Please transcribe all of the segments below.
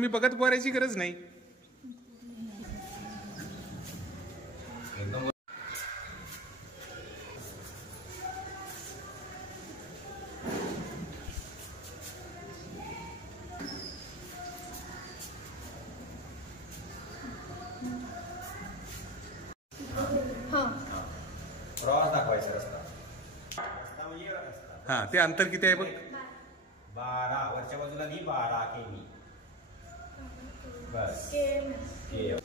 मी बघत पोरायची गरज नाही. क्रॉस दाखवायचा रस्ता. रस्ता म्हणजे रस्ता. हा, ते अंतर किती आहे बघ. 12 वरच्या बाजूला दी 12 केमी. बस के.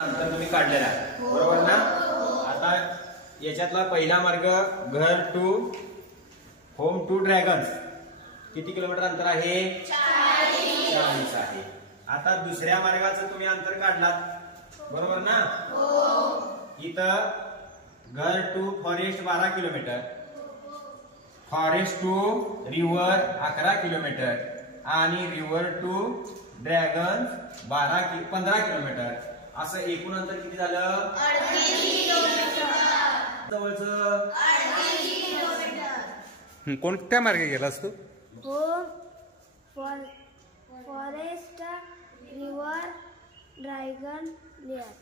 अंतर तुम्ही काढलेला बरोबर ना. आता याच्यातला पहिला मार्ग घर टू होम टू ड्रॅगन्स किती किलोमीटर अंतर आहे? 40 आहे. आता दुसऱ्या मार्गाचं तुम्ही अंतर काढलात बरोबर ना. इथं घर टू फॉरेस्ट 12 किलोमीटर, फॉरेस्ट टू रिव्हर 11 किलोमीटर आणि रिव्हर टू ड्रॅगन 15 किलोमीटर. असं एकूण अंतर किती झालं? जवळचं कोणत्या मार्गे गेलास तू? Forest river dragon layer.